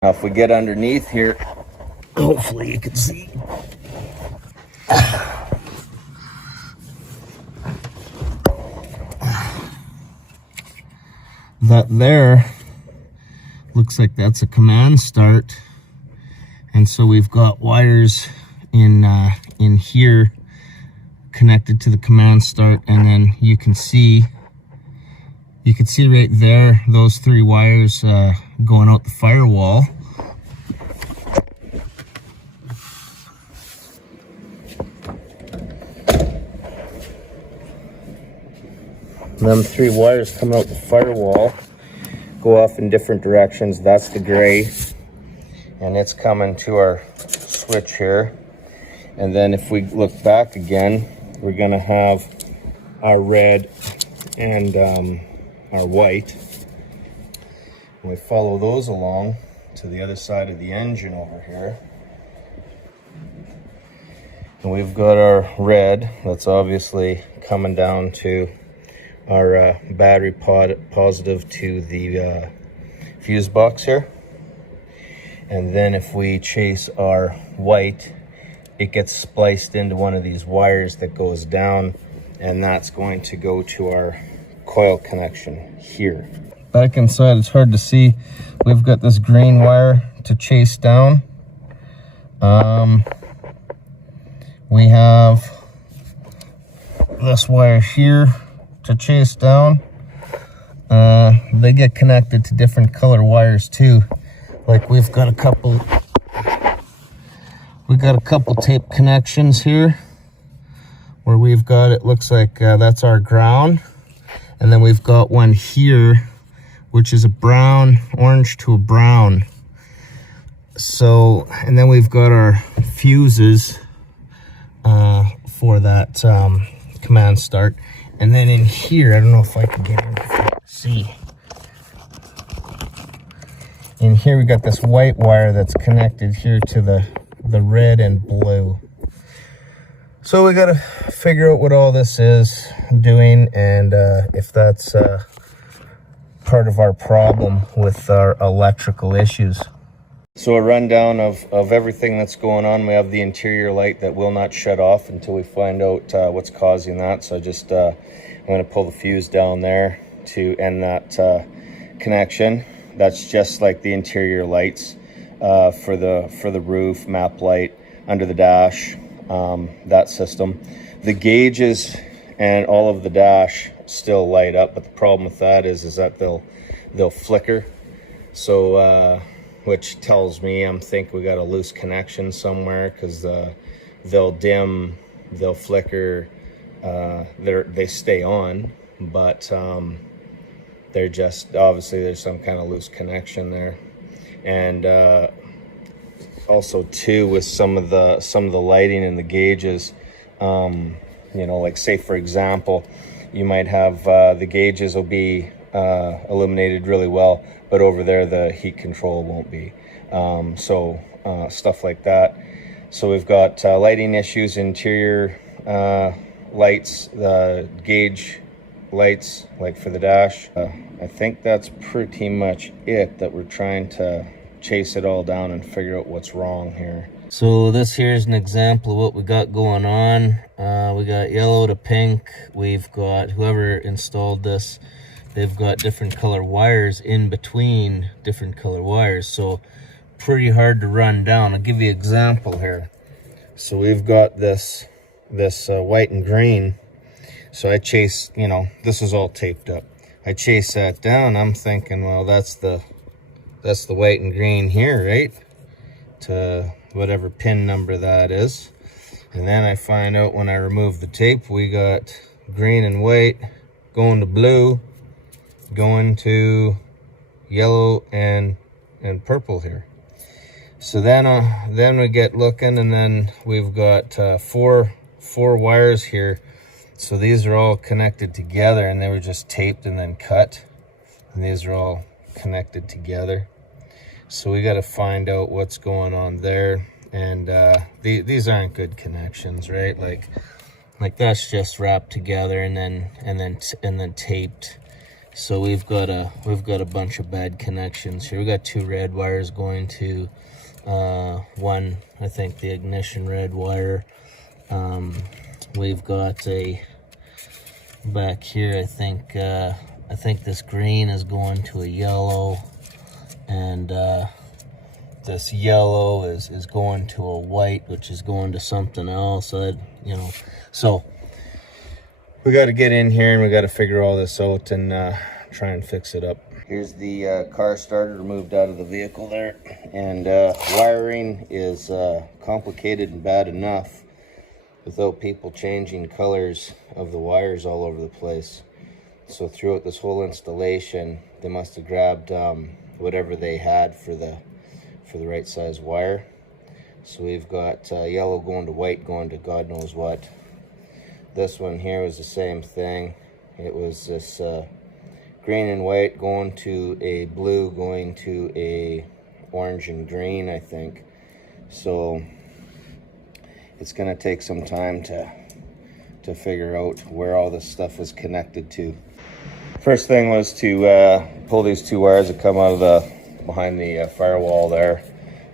Now if we get underneath here, hopefully you can see. That there looks like that's a command start, and so we've got wires in here connected to the command start, and then you can see right there those 3 wires going out the firewall. Them 3 wires come out the firewall, go off in different directions. That's the gray, and it's coming to our switch here. And then if we look back again, we're gonna have our red and our white. And we follow those along to the other side of the engine over here. And we've got our red that's obviously coming down to our battery positive to the fuse box here. And then if we chase our white, it gets spliced into one of these wires that goes down, and that's going to go to our coil connection here. Back inside, it's hard to see. We've got this green wire to chase down. We have this wire here to chase down. They get connected to different color wires too. Like we've got a couple tape connections here where we've got, it looks like that's our ground, and then we've got one here which is a brown, orange to a brown. So, and then we've got our fuses for that command start. And then in here, I don't know if I can get in to see. In here we got this white wire that's connected here to the red and blue. So we gotta figure out what all this is doing, and if that's part of our problem with our electrical issues. So a rundown of everything that's going on. We have the interior light that will not shut off until we find out what's causing that. So I just I'm going to pull the fuse down there to end that connection. That's just like the interior lights for the roof, map light, under the dash, that system. The gauges and all of the dash still light up, but the problem with that is that they'll flicker. So which tells me I'm think we got a loose connection somewhere, because they'll dim, they'll flicker, they stay on, but they're just, obviously there's some kind of loose connection there. And also too, with some of the lighting and the gauges, you know, like say for example, you might have the gauges will be illuminated really well, but over there the heat control won't be. So stuff like that. So we've got lighting issues, interior lights, the gauge lights, like for the dash. I think that's pretty much it, that we're trying to chase it all down and figure out what's wrong here. So this here is an example of what we got going on. We got yellow to pink. We've got, whoever installed this, they've got different color wires in between different color wires. So pretty hard to run down. I'll give you an example here. So we've got this white and green. So I chase, you know, this is all taped up. I chase that down. I'm thinking, well, that's the white and green here, right? To whatever pin number that is. And then I find out when I remove the tape, we got green and white going to blue, going to yellow and purple here. So then we get looking, and then we've got four wires here. So these are all connected together, and they were just taped and then cut, and these are all connected together. So we got to find out what's going on there. And these aren't good connections, right? Like that's just wrapped together and then taped. So we've got a bunch of bad connections here. We got 2 red wires going to one, I think the ignition red wire. We've got a back here, I think this green is going to a yellow, and this yellow is going to a white, which is going to something else. So we got to get in here and we got to figure all this out and try and fix it up. Here's the car starter removed out of the vehicle there, and wiring is complicated and bad enough without people changing colors of the wires all over the place. So throughout this whole installation, they must have grabbed whatever they had for the right size wire. So we've got yellow going to white, going to God knows what. This one here was the same thing. It was this green and white going to a blue, going to a orange and green, I think. So it's going to take some time to figure out where all this stuff is connected to. First thing was to pull these 2 wires that come out of behind the firewall there.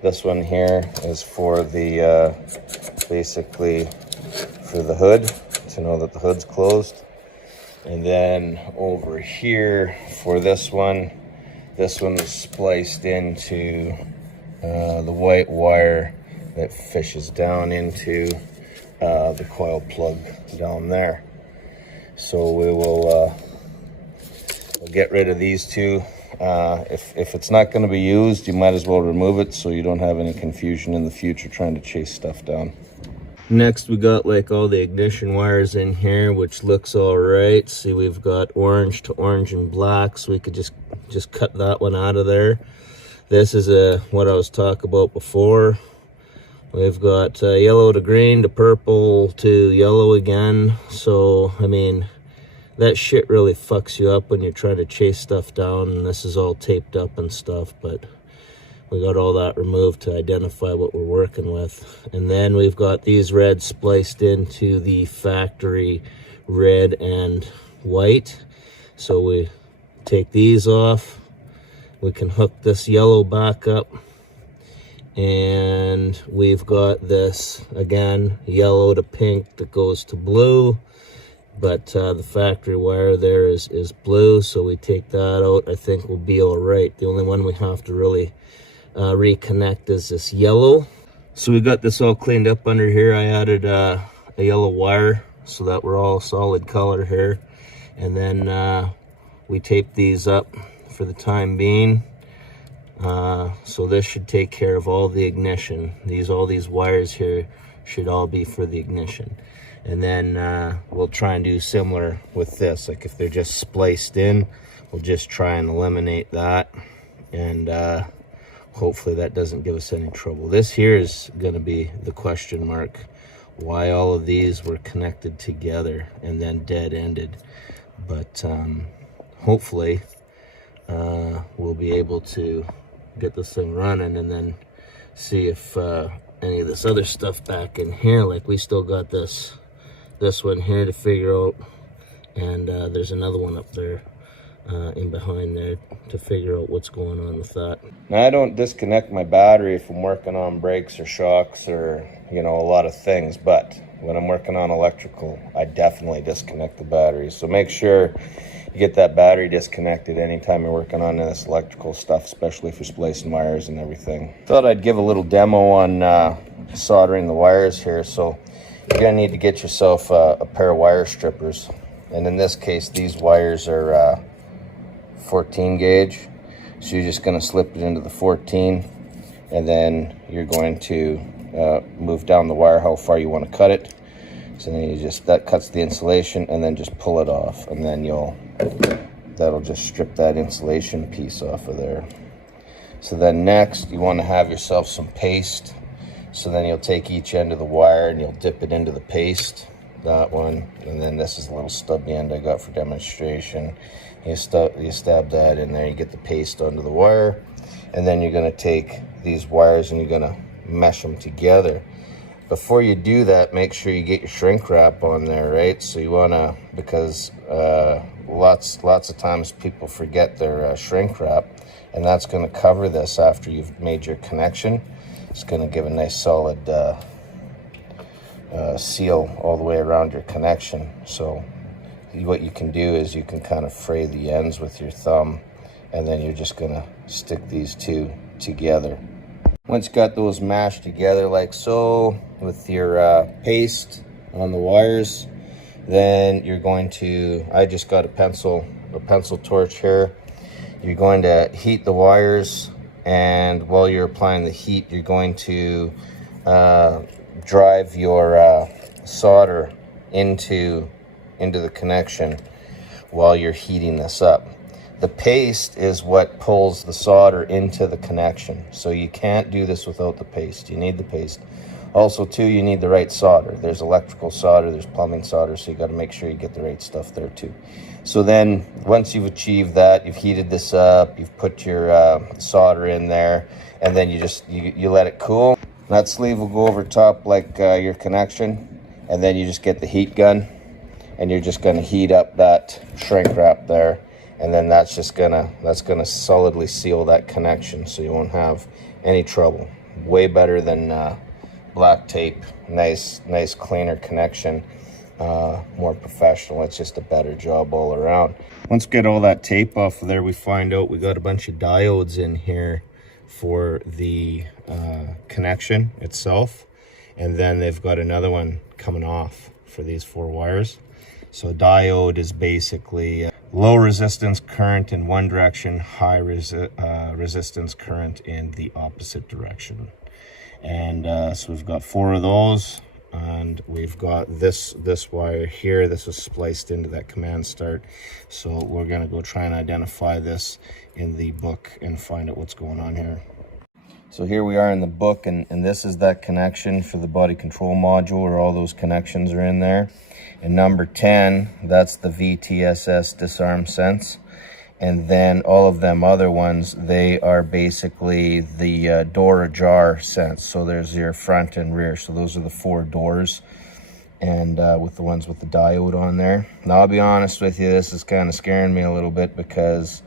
This one here is for the basically for the hood, to know that the hood's closed. And then over here for this one is spliced into the white wire that fishes down into the coil plug down there. So we will we'll get rid of these 2. If it's not going to be used, you might as well remove it so you don't have any confusion in the future trying to chase stuff down. Next, we got like all the ignition wires in here, which looks all right. See, we've got orange to orange and black, so we could just cut that one out of there. This is what I was talking about before. We've got yellow to green to purple to yellow again. So, I mean, that shit really fucks you up when you're trying to chase stuff down, and this is all taped up and stuff, but we got all that removed to identify what we're working with. And then we've got these reds spliced into the factory red and white. So we take these off. We can hook this yellow back up. And we've got this, again, yellow to pink that goes to blue. But the factory wire there is blue, so we take that out. I think we'll be all right. The only one we have to really reconnect is this yellow. So we got this all cleaned up under here. I added a yellow wire so that we're all solid color here. And then we tape these up for the time being. So this should take care of all the ignition. All these wires here should all be for the ignition. And then we'll try and do similar with this. Like if they're just spliced in, we'll just try and eliminate that. And hopefully that doesn't give us any trouble. This here is going to be the question mark. Why all of these were connected together and then dead-ended. But hopefully we'll be able to get this thing running and then see if any of this other stuff back in here, like we still got this one here to figure out, and there's another one up there in behind there to figure out what's going on with that. Now I don't disconnect my battery if I'm working on brakes or shocks or a lot of things, but when I'm working on electrical, I definitely disconnect the battery. So make sure you get that battery disconnected anytime you're working on this electrical stuff, especially for splicing wires and everything. Thought I'd give a little demo on soldering the wires here. So you're gonna need to get yourself a pair of wire strippers. And in this case, these wires are 14 gauge. So you're just gonna slip it into the 14, and then you're going to move down the wire how far you want to cut it. So then that cuts the insulation, and then just pull it off, and then that'll just strip that insulation piece off of there. So then next you want to have yourself some paste. So then you'll take each end of the wire and you'll dip it into the paste, that one, and then this is a little stubby end I got for demonstration. You stab that in there, you get the paste onto the wire, and then you're going to take these wires and you're going to mesh them together. before you do that, make sure you get your shrink wrap on there, right? So you wanna, because lots of times people forget their shrink wrap, and that's gonna cover this after you've made your connection. It's gonna give a nice solid seal all the way around your connection. So what you can do is you can kind of fray the ends with your thumb, and then you're just gonna stick these two together. Once you got those mashed together like so with your paste on the wires, then you're going to, I just got a pencil torch here. You're going to heat the wires, and while you're applying the heat, you're going to drive your solder into the connection while you're heating this up. The paste is what pulls the solder into the connection, so you can't do this without the paste. You need the paste. Also too, you need the right solder. There's electrical solder, there's plumbing solder, so you got to make sure you get the right stuff there too. So then once you've achieved that, you've heated this up, you've put your solder in there, and then you let it cool. That sleeve will go over top like your connection, and then you just get the heat gun, and you're just going to heat up that shrink wrap there, and then that's gonna solidly seal that connection, so you won't have any trouble. Way better than black tape. Nice cleaner connection, more professional. It's just a better job all around. Once we get all that tape off of there, we find out we got a bunch of diodes in here for the connection itself, and then they've got another one coming off for these 4 wires. So diode is basically low resistance current in one direction, high resistance current in the opposite direction. And so we've got 4 of those, and we've got this wire here. This was spliced into that command start. So we're gonna go try and identify this in the book and find out what's going on here. So here we are in the book, and this is that connection for the body control module, where all those connections are in there. And number 10, that's the VTSS disarm sense. And then all of them other ones, they are basically the door ajar sense. So there's your front and rear. So those are the 4 doors, and with the ones with the diode on there. Now I'll be honest with you, this is kind of scaring me a little bit, because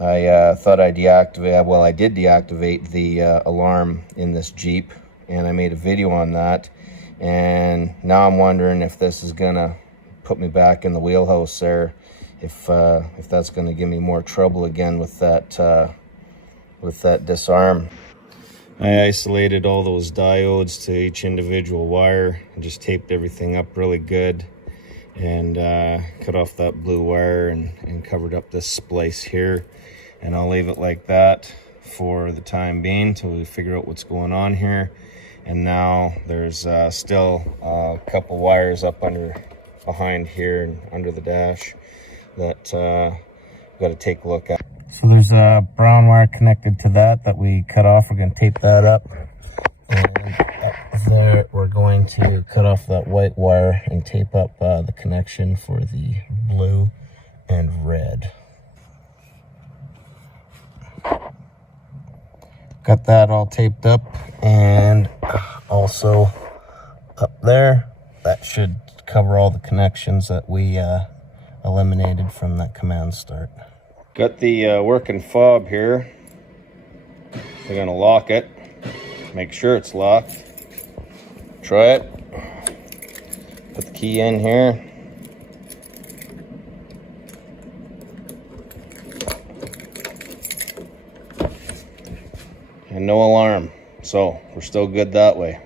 I thought I'd deactivate, well, I did deactivate the alarm in this Jeep, and I made a video on that. And now I'm wondering if this is gonna put me back in the wheelhouse there, if that's gonna give me more trouble again with that disarm. I isolated all those diodes to each individual wire and just taped everything up really good, and cut off that blue wire and covered up this splice here. And I'll leave it like that for the time being till we figure out what's going on here. And now there's still a couple wires up behind here and under the dash that we've got to take a look at. So there's a brown wire connected to that we cut off. We're going to tape that up. And up there, we're going to cut off that white wire and tape up the connection for the blue and red. Got that all taped up, and also up there, that should cover all the connections that we eliminated from that command start. Got the working fob here. We're gonna lock it, make sure it's locked. Try it. Put the key in here. And no alarm, so we're still good that way.